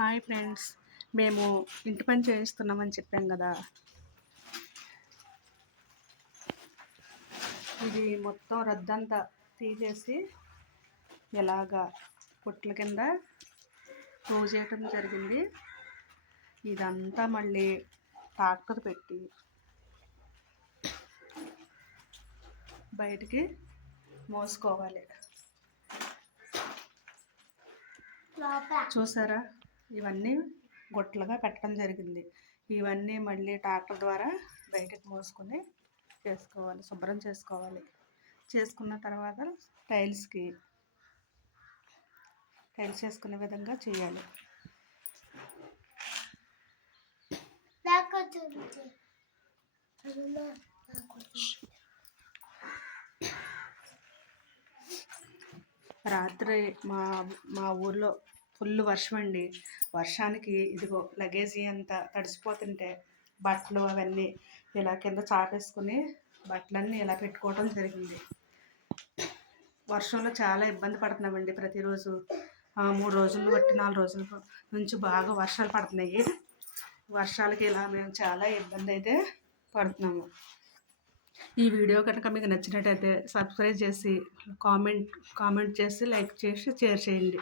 Hi friends మేము ఇంటి పని చేయిస్తున్నామని చెప్పాం కదా. ఇది మొత్తం రద్దంతా తీసేసి ఎలాగా పుట్ల కింద పోగు చేయటం జరిగింది. ఇదంతా మళ్ళీ ట్రాక్టర్ పెట్టి బయటికి మోసుకోవాలి. చూసారా? ఇవన్నీ గొట్లుగా పెట్టడం జరిగింది. ఇవన్నీ మళ్ళీ ట్రాక్టర్ ద్వారా బయటకు మోసుకొని చేసుకోవాలి శుభ్రం చేసుకోవాలి. చేసుకున్న తర్వాత టైల్స్కి టైల్స్ వేసుకునే విధంగా చేయాలి. రాత్రి మా మా ఊర్లో ఫుల్ వర్షం అండి వర్షానికి ఇదిగో లగేజీ అంతా తడిసిపోతుంటే బట్టలు అవన్నీ ఇలా కింద చాపేసుకుని బట్టలన్నీ ఇలా పెట్టుకోవడం జరిగింది. వర్షంలో చాలా ఇబ్బంది పడుతున్నామండి ప్రతిరోజు. మూడు రోజులు బట్టి నాలుగు రోజుల నుంచి బాగా వర్షాలు పడుతున్నాయి. వర్షాలకి ఇలా మేము చాలా ఇబ్బంది అయితే పడుతున్నాము. ఈ వీడియో కనుక మీకు నచ్చినట్టయితే సబ్స్క్రైబ్ చేసి కామెంట్ కామెంట్ చేసి లైక్ చేసి షేర్ చేయండి.